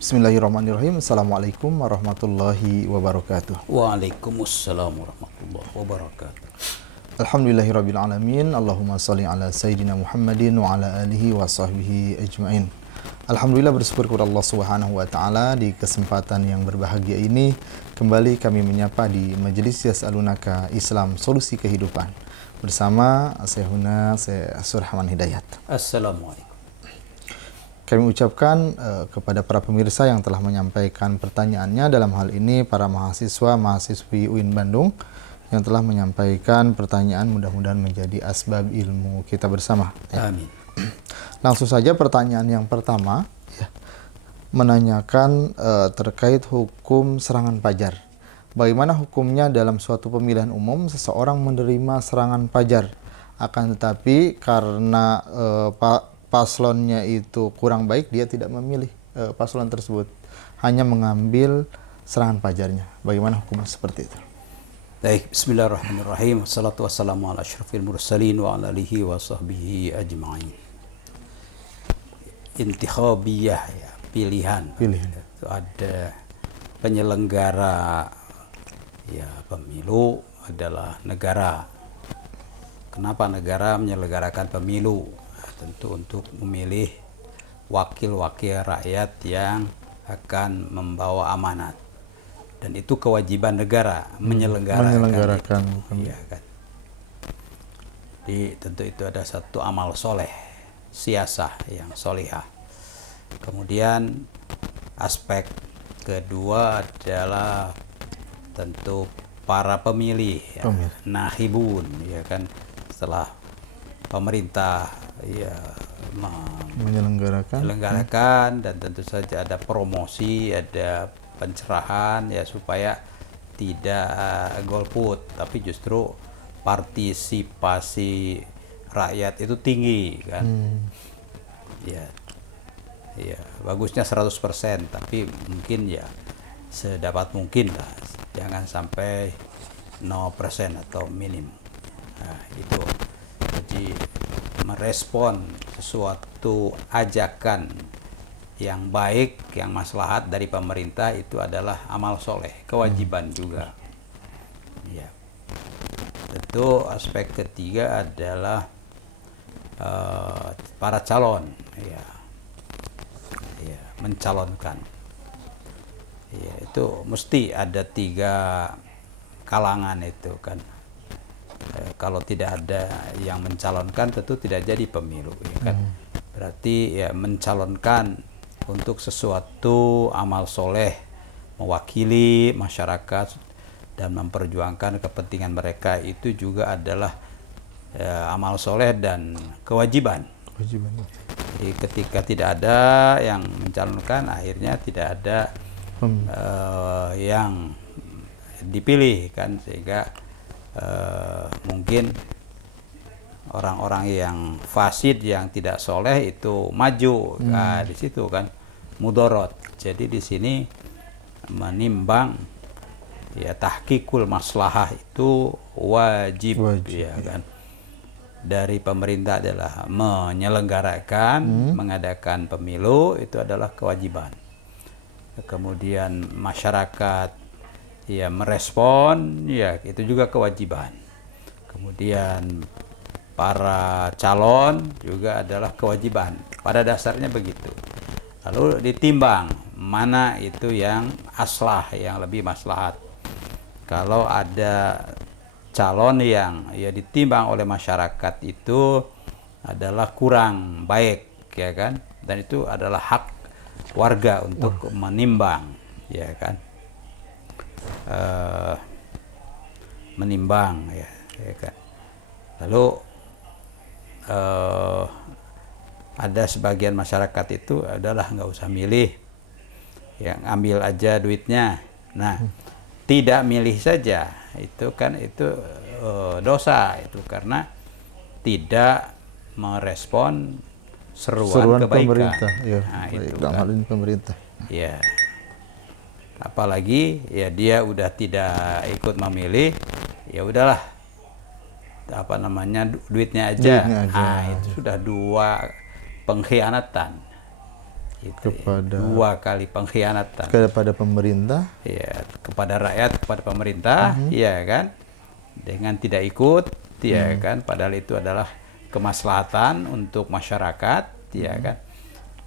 Bismillahirrahmanirrahim. Assalamualaikum warahmatullahi wabarakatuh. Waalaikumsalam warahmatullahi wabarakatuh. Alhamdulillahirabbil alamin. Allahumma shalli ala sayyidina Muhammadin wa ala alihi wa sahbihi ajmain. Alhamdulillah, bersyukur kepada Allah Subhanahu wa taala di kesempatan yang berbahagia ini kembali kami menyapa di Majelis Yas'alunaka Islam Solusi Kehidupan bersama Syekhuna Syekh Surhaman Hidayat. Assalamualaikum. Kami ucapkan kepada para pemirsa yang telah menyampaikan pertanyaannya, dalam hal ini para mahasiswa-mahasiswi UIN Bandung yang telah menyampaikan pertanyaan, mudah-mudahan menjadi asbab ilmu kita bersama. Amin. Langsung saja pertanyaan yang pertama, menanyakan terkait hukum serangan pajar. Bagaimana hukumnya dalam suatu pemilihan umum seseorang menerima serangan pajar, akan tetapi karena paslonnya itu kurang baik, dia tidak memilih paslon tersebut, hanya mengambil serangan pajarnya. Bagaimana hukumnya seperti itu? Baik, bismillahirrahmanirrahim. Wassalatu wassalamu ala asyrafil mursalin wa ala alihi wa sahbihi ajma'in. Intikhabiyah, ya, pilihan. Itu ada penyelenggara ya pemilu adalah negara. Kenapa negara menyelenggarakan pemilu? Tentu untuk memilih wakil-wakil rakyat yang akan membawa amanat, dan itu kewajiban negara menyelenggarakan ya, kan? Jadi tentu itu ada satu amal soleh, siasah yang solihah. Kemudian aspek kedua adalah tentu para pemilih, ya, nahibun, ya kan, setelah pemerintah ya menyelenggarakan, dan tentu saja ada promosi, ada pencerahan, ya, supaya tidak golput, tapi justru partisipasi rakyat itu tinggi, kan. Ya bagusnya 100%, tapi mungkin ya sedapat mungkin lah, jangan sampai 0% atau minim. Nah, itu jadi merespon sesuatu ajakan yang baik, yang maslahat dari pemerintah, itu adalah amal soleh, kewajiban juga. Ya. Tentu aspek ketiga adalah para calon, ya, mencalonkan. Ya, itu mesti ada 3 kalangan itu, kan. Kalau tidak ada yang mencalonkan, tentu tidak jadi pemilu, ya kan. Berarti ya mencalonkan untuk sesuatu amal soleh, mewakili masyarakat dan memperjuangkan kepentingan mereka, itu juga adalah amal soleh dan kewajiban. Jadi ketika tidak ada yang mencalonkan, akhirnya tidak ada yang dipilih, kan, sehingga mungkin orang-orang yang fasid, yang tidak soleh itu maju. Nah, di situ kan mudorot. Jadi di sini menimbang, ya, tahqiqul maslahah itu wajib, ya kan. Dari pemerintah adalah menyelenggarakan, mengadakan pemilu, itu adalah kewajiban. Kemudian masyarakat ya merespon, ya, itu juga kewajiban. Kemudian para calon juga adalah kewajiban. Pada dasarnya begitu. Lalu ditimbang mana itu yang aslah, yang lebih maslahat. Kalau ada calon yang ya ditimbang oleh masyarakat itu adalah kurang baik, ya kan, dan itu adalah hak warga untuk menimbang, ya kan. Menimbang, ya kan. Lalu ada sebagian masyarakat itu adalah nggak usah milih, yang ambil aja duitnya. Nah, tidak milih saja itu kan itu dosa itu, karena tidak merespon seruan kebaikan pemerintah, ya. Nah, itu dalam kan. hal ini pemerintah. Ya. Apalagi ya dia udah tidak ikut memilih, ya udahlah, apa namanya, duitnya aja. Nah, itu sudah 2 pengkhianatan. Itu Kepada- dua kali pengkhianatan. kepada pemerintah, Ya, kepada rakyat, kepada pemerintah, ya kan, dengan tidak ikut, ya kan, padahal itu adalah kemaslahatan untuk masyarakat, ya kan.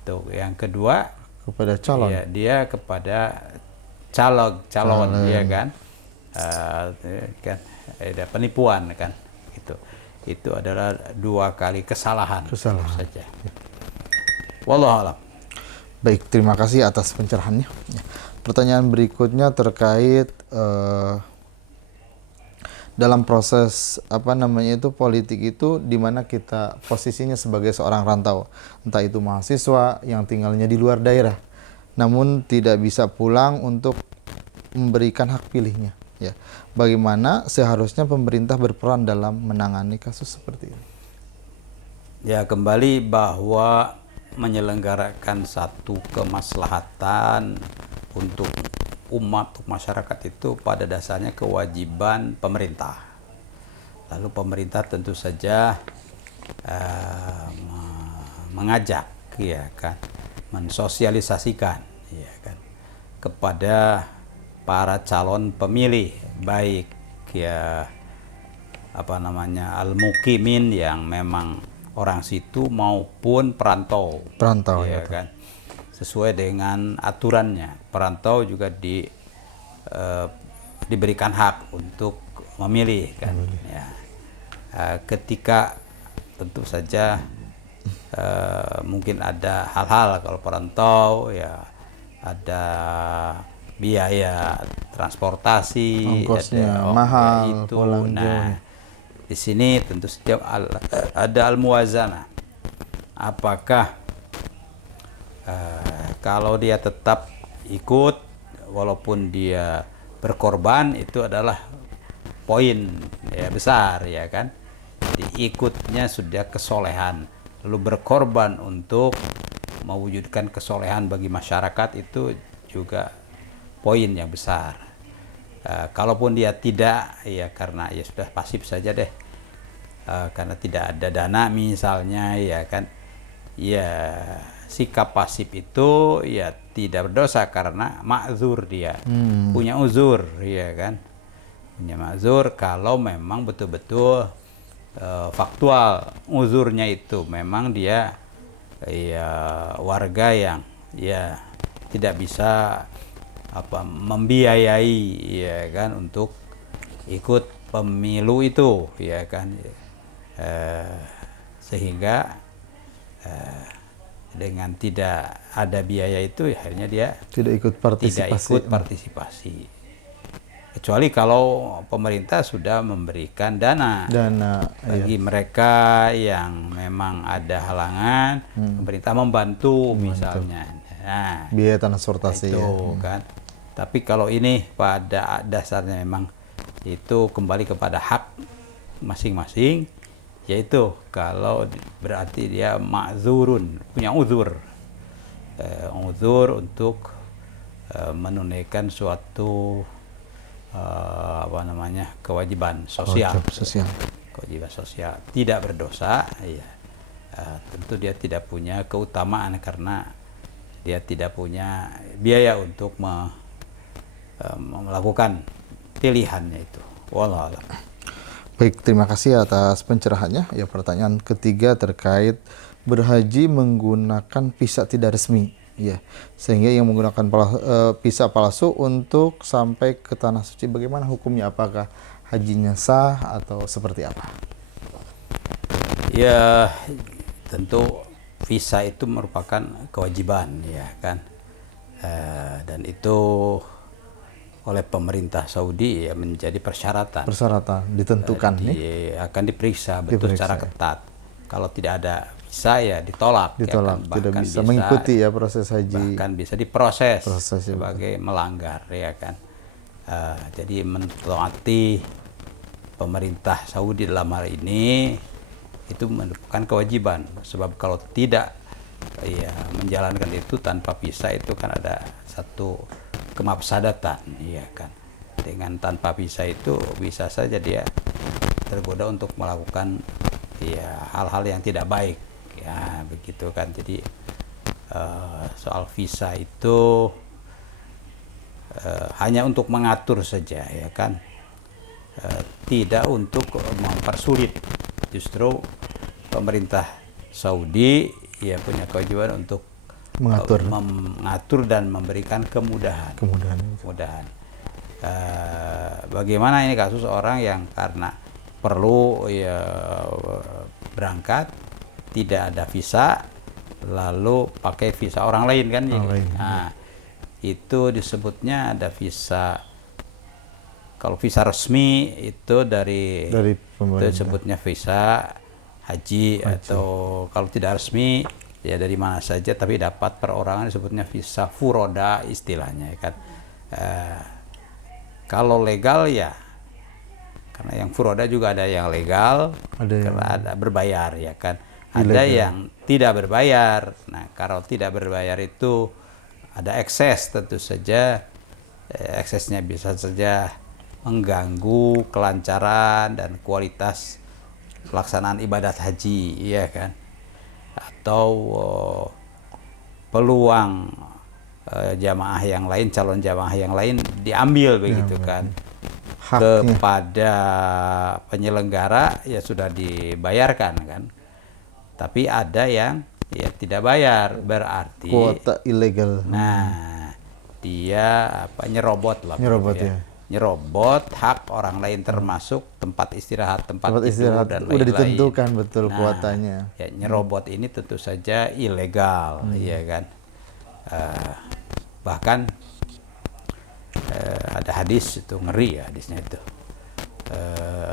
Tuh, yang kedua, kepada calon. ya, dia kepada calon, ya kan, kan, ada penipuan kan, itu adalah dua kali kesalahan. Saja. Wallahu a'lam. Baik, terima kasih atas pencerahannya. Ya. Pertanyaan berikutnya terkait dalam proses politik itu di mana kita posisinya sebagai seorang rantau, entah itu mahasiswa yang tinggalnya di luar daerah, namun tidak bisa pulang untuk memberikan hak pilihnya. Ya, bagaimana seharusnya pemerintah berperan dalam menangani kasus seperti ini? Ya, kembali bahwa menyelenggarakan satu kemaslahatan untuk umat, untuk masyarakat itu pada dasarnya kewajiban pemerintah. Lalu pemerintah tentu saja mengajak, ya kan, mensosialisasikan, ya kan, kepada para calon pemilih, baik ya al-muqimin yang memang orang situ maupun perantau, ya kan, sesuai dengan aturannya. Perantau juga diberikan hak untuk memilih kan. Ya. Ketika tentu saja mungkin ada hal-hal kalau perantau, ya ada biaya transportasi, ongkosnya ada mahal, itu. Nah, di sini tentu setiap ada al-muwazanah. Apakah kalau dia tetap ikut walaupun dia berkorban, itu adalah poin ya besar, ya kan. Jadi ikutnya sudah kesolehan, lalu berkorban untuk mewujudkan kesolehan bagi masyarakat, itu juga poin yang besar. Kalaupun dia tidak, ya karena ya sudah pasif saja deh, karena tidak ada dana misalnya, ya kan, ya sikap pasif itu ya tidak berdosa karena ma'zur, dia punya uzur, ya kan, punya ma'zur. Kalau memang betul-betul faktual uzurnya itu memang dia ya warga yang ya tidak bisa membiayai, ya kan, untuk ikut pemilu itu, ya kan, sehingga dengan tidak ada biaya itu, ya, akhirnya dia tidak ikut partisipasi. Kecuali kalau pemerintah sudah memberikan dana bagi mereka yang memang ada halangan, pemerintah membantu misalnya. Nah, biaya transportasi itu kan. Tapi kalau ini pada dasarnya memang itu kembali kepada hak masing-masing, yaitu kalau berarti dia ma'zurun, punya uzur, uzur untuk menunaikan suatu kewajiban sosial, kewajiban sosial, tidak berdosa, ya. Tentu dia tidak punya keutamaan karena dia tidak punya biaya untuk melakukan pilihannya itu. Wallahu a'lam. Baik, terima kasih atas pencerahannya. Ya, pertanyaan ketiga terkait berhaji menggunakan visa tidak resmi. Ya, sehingga yang menggunakan visa palsu untuk sampai ke tanah suci, bagaimana hukumnya? Apakah hajinya sah atau seperti apa? Ya, tentu visa itu merupakan kewajiban, ya kan, dan itu oleh pemerintah Saudi ya menjadi persyaratan ditentukan akan diperiksa betul secara ketat. Kalau tidak ada visa ya ditolak, ya kan? Tidak bisa mengikuti ya proses haji, bahkan bisa diproses sebagai melanggar, ya kan. Jadi mentaati pemerintah Saudi dalam hal ini itu merupakan kewajiban, sebab kalau tidak ya menjalankan itu tanpa visa itu kan ada satu kemafsadatan, ya kan. Dengan tanpa visa itu bisa saja dia tergoda untuk melakukan ya hal-hal yang tidak baik, ya begitu kan. Jadi soal visa itu hanya untuk mengatur saja, ya kan, tidak untuk mempersulit. Justru pemerintah Saudi ya punya kewajiban untuk mengatur dan memberikan kemudahan. Kemudahan. Bagaimana ini kasus orang yang karena perlu ya berangkat, tidak ada visa, lalu pakai visa orang lain kan? Nah, itu disebutnya ada visa. Kalau visa resmi itu dari itu disebutnya visa haji, atau kalau tidak resmi ya dari mana saja tapi dapat perorangan disebutnya visa furoda istilahnya, ya kan. Kalau legal ya, karena yang furoda juga ada yang legal, ada berbayar, ya kan. Ada yang tidak berbayar. Nah, kalau tidak berbayar itu ada ekses, tentu saja eksesnya bisa saja mengganggu kelancaran dan kualitas pelaksanaan ibadat haji, ya kan. Atau peluang jamaah yang lain, calon jamaah yang lain diambil begitu kan. Haknya kepada penyelenggara ya sudah dibayarkan kan. Tapi ada yang ya tidak bayar, berarti kuota ilegal. Nah, dia nyerobot lah. Nyerobot hak orang lain, termasuk tempat istirahat, tempat tidur dan lain-lain. Udah ditentukan betul kuotanya. Ya, nyerobot ini tentu saja ilegal, ya kan. Bahkan ada hadis itu ngeri ya, hadisnya itu.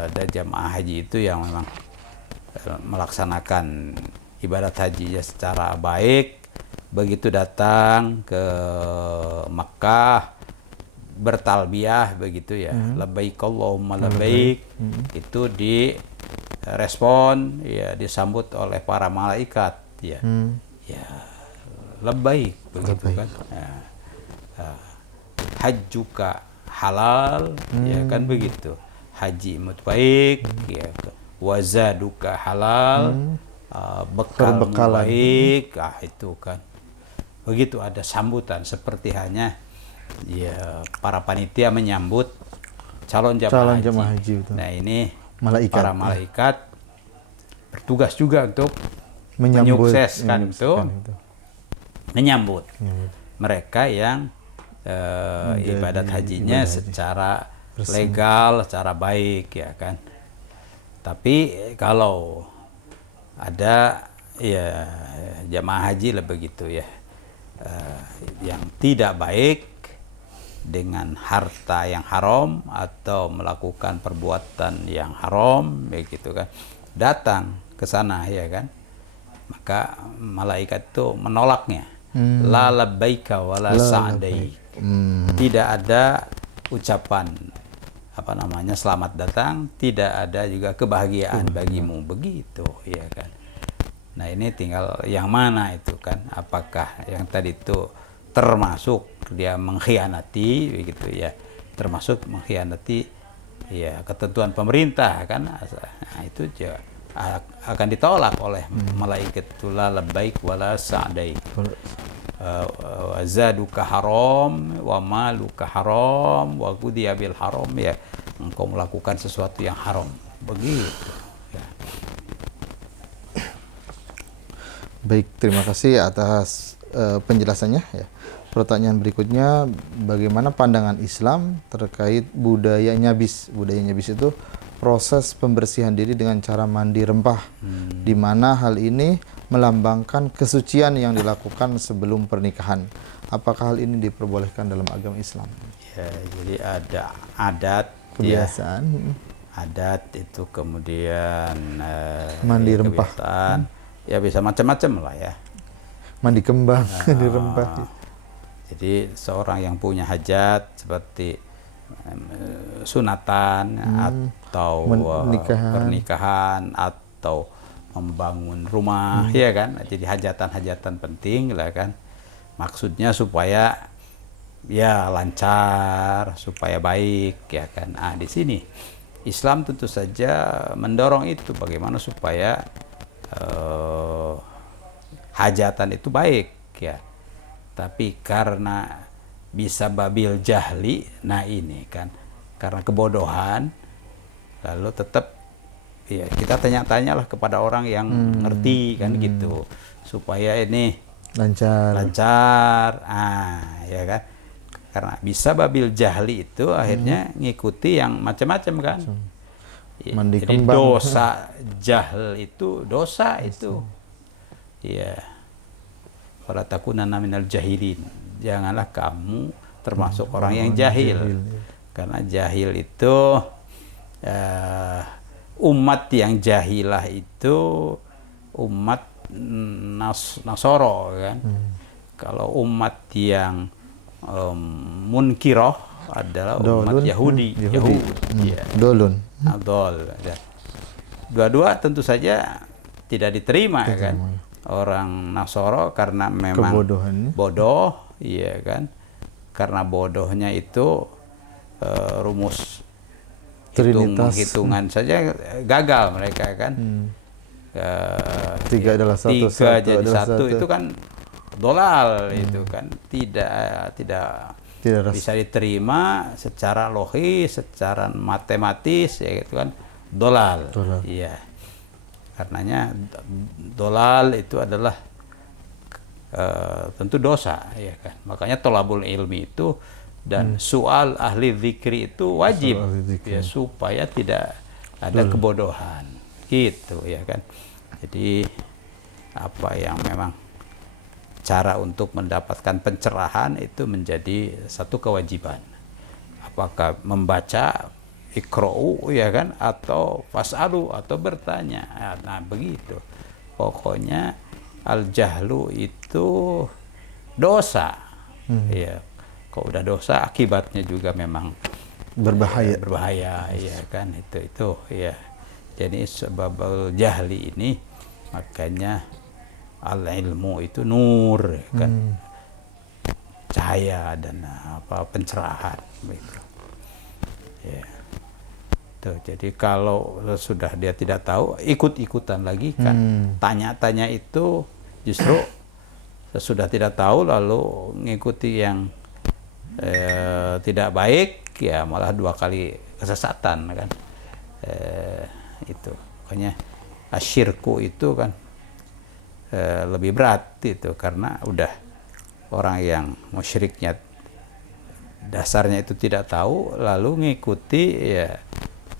Ada jamaah haji itu yang memang melaksanakan ibadat hajinya secara baik, begitu datang ke Makkah bertalbiyah begitu ya, labbaik Allahumma labbaik, itu direspon ya, disambut oleh para malaikat ya. Ya, labbaik begitu kan. Hajjuka halal, ya kan begitu. Haji baik, ya. Wazaduka halal, bekal baik, itu kan. Begitu ada sambutan seperti hanya ya para panitia menyambut calon jamaah haji. Nah, ini para malaikat bertugas juga untuk menyukseskan itu, menyambut mereka yang ibadat hajinya secara legal, secara baik, ya kan. Tapi kalau ada ya jamaah haji lah begitu ya, yang tidak baik dengan harta yang haram atau melakukan perbuatan yang haram begitu kan, datang ke sana, ya kan, maka malaikat itu menolaknya. La labbaika wala sa'daik. Tidak ada ucapan selamat datang, tidak ada juga kebahagiaan bagimu, begitu, ya kan. Nah, ini tinggal yang mana itu kan, apakah yang tadi itu termasuk dia mengkhianati begitu ya, termasuk mengkhianati ya ketentuan pemerintah kan. Nah, itu juga akan ditolak oleh malaikat, la labbaik wala sa'daik. Wazaduka haram wa maluka haram wa qudiya bil haram, ya, engkau melakukan sesuatu yang haram, begitu ya. Baik, terima kasih atas penjelasannya ya. Pertanyaan berikutnya, bagaimana pandangan Islam terkait budaya nyabis? Budaya nyabis itu proses pembersihan diri dengan cara mandi rempah, di mana hal ini melambangkan kesucian yang dilakukan sebelum pernikahan. Apakah hal ini diperbolehkan dalam agama Islam? Ya, jadi ada adat, kebiasaan, ya, adat itu, kemudian mandi rempah, ya bisa macam-macam lah ya. Mandi kembang, mandi rempah. Jadi seorang yang punya hajat seperti sunatan atau pernikahan atau membangun rumah, ya kan, jadi hajatan-hajatan penting lah kan, maksudnya supaya ya lancar, supaya baik, ya kan. Di sini Islam tentu saja mendorong itu, bagaimana supaya hajatan itu baik, ya. Tapi karena bisa babil jahli, nah ini kan karena kebodohan, lalu tetap ya kita tanya-tanyalah kepada orang yang ngerti kan gitu, supaya ini lancar, ya kan. Karena bisa babil jahli itu akhirnya ngikuti yang macam-macam kan. Ya, jadi dosa jahl itu dosa itu. Ya. Wala takunanna minal jahilin. Janganlah kamu termasuk orang yang jahil. Karena jahil itu umat yang jahilah itu umat Nasoro kan. Kalau umat yang munkiroh adalah umat Yahudi. Ya. Dolun. Adol. Dua-dua tentu saja tidak diterima kan. Orang Nasoro karena memang bodoh, iya kan. Karena bodohnya itu rumus hitungan saja gagal mereka kan. Tiga adalah satu, tiga jadi satu itu kan dolal itu kan tidak bisa diterima secara logis, secara matematis ya gitu kan, dolal. Iya. Karenanya dolal itu adalah tentu dosa ya kan. Makanya tolabul ilmi itu dan soal ahli zikri itu wajib ya, supaya tidak ada kebodohan gitu ya kan. Jadi apa yang memang cara untuk mendapatkan pencerahan itu menjadi satu kewajiban. Apakah membaca ikra'u ya kan, atau fas'alu, atau bertanya. Nah begitu. Pokoknya al-jahlu itu dosa. Ya. Kalau udah dosa akibatnya juga memang berbahaya ya kan, itu ya. Jadi sebab jahli ini makanya al-ilmu itu nur kan, cahaya dan pencerahan gitu. Ya. Tuh, jadi kalau sudah dia tidak tahu, ikut-ikutan lagi kan, tanya-tanya itu justru sudah tidak tahu lalu ngikuti yang tidak baik, ya malah dua kali kesesatan kan. Itu makanya asyirku itu kan lebih berat itu, karena udah orang yang musyriknya dasarnya itu tidak tahu lalu ngikuti ya,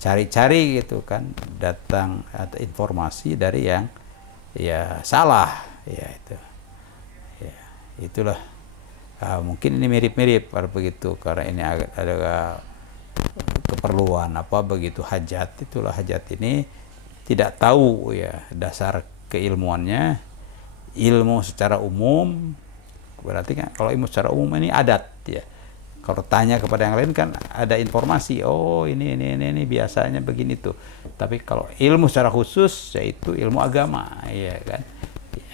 cari-cari gitu kan, datang atau informasi dari yang ya salah ya itu ya, itulah mungkin ini mirip-mirip kalau begitu, karena ini ada keperluan begitu hajat, itulah hajat ini tidak tahu ya dasar keilmuannya, ilmu secara umum. Berarti kan kalau ilmu secara umum ini adat ya. Kalau tanya kepada yang lain kan ada informasi, oh ini biasanya begini tuh. Tapi kalau ilmu secara khusus yaitu ilmu agama, ya kan.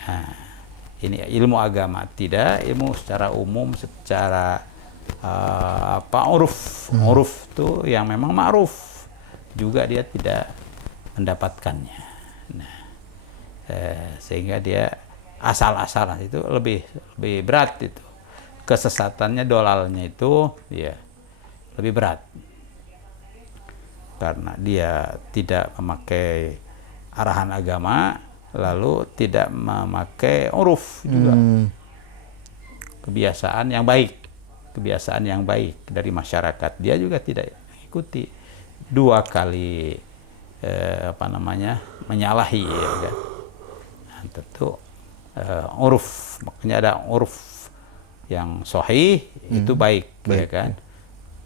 Nah, ini ilmu agama, tidak ilmu secara umum, secara uruf tuh yang memang ma'ruf juga dia tidak mendapatkannya. Nah, sehingga dia asal-asalan itu lebih berat itu. Kesesatannya, dolalnya itu ya lebih berat. Karena dia tidak memakai arahan agama, lalu tidak memakai uruf juga. Kebiasaan yang baik dari masyarakat, dia juga tidak ikuti. Dua kali menyalahi ya kan. Nah, tentu uruf, makanya ada uruf yang sahih itu baik ya kan.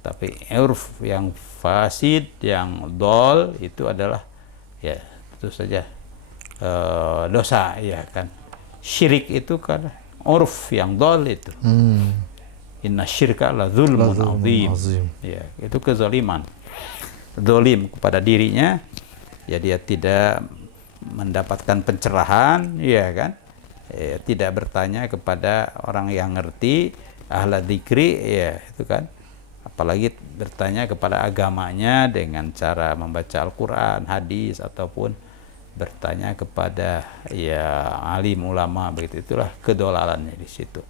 Tapi uruf yang fasid, yang dol itu adalah ya tentu saja dosa ya kan. Syirik itu kan uruf yang dol itu. Inna syirka la zulmun azim. Ya, itu kezaliman. Zalim kepada dirinya, ya dia tidak mendapatkan pencerahan ya kan. Tidak bertanya kepada orang yang ngerti, ahla dzikri ya itu kan. Apalagi bertanya kepada agamanya dengan cara membaca Al-Qur'an, hadis ataupun bertanya kepada ya alim ulama begitu, itulah kedolalannya di situ.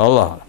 Allah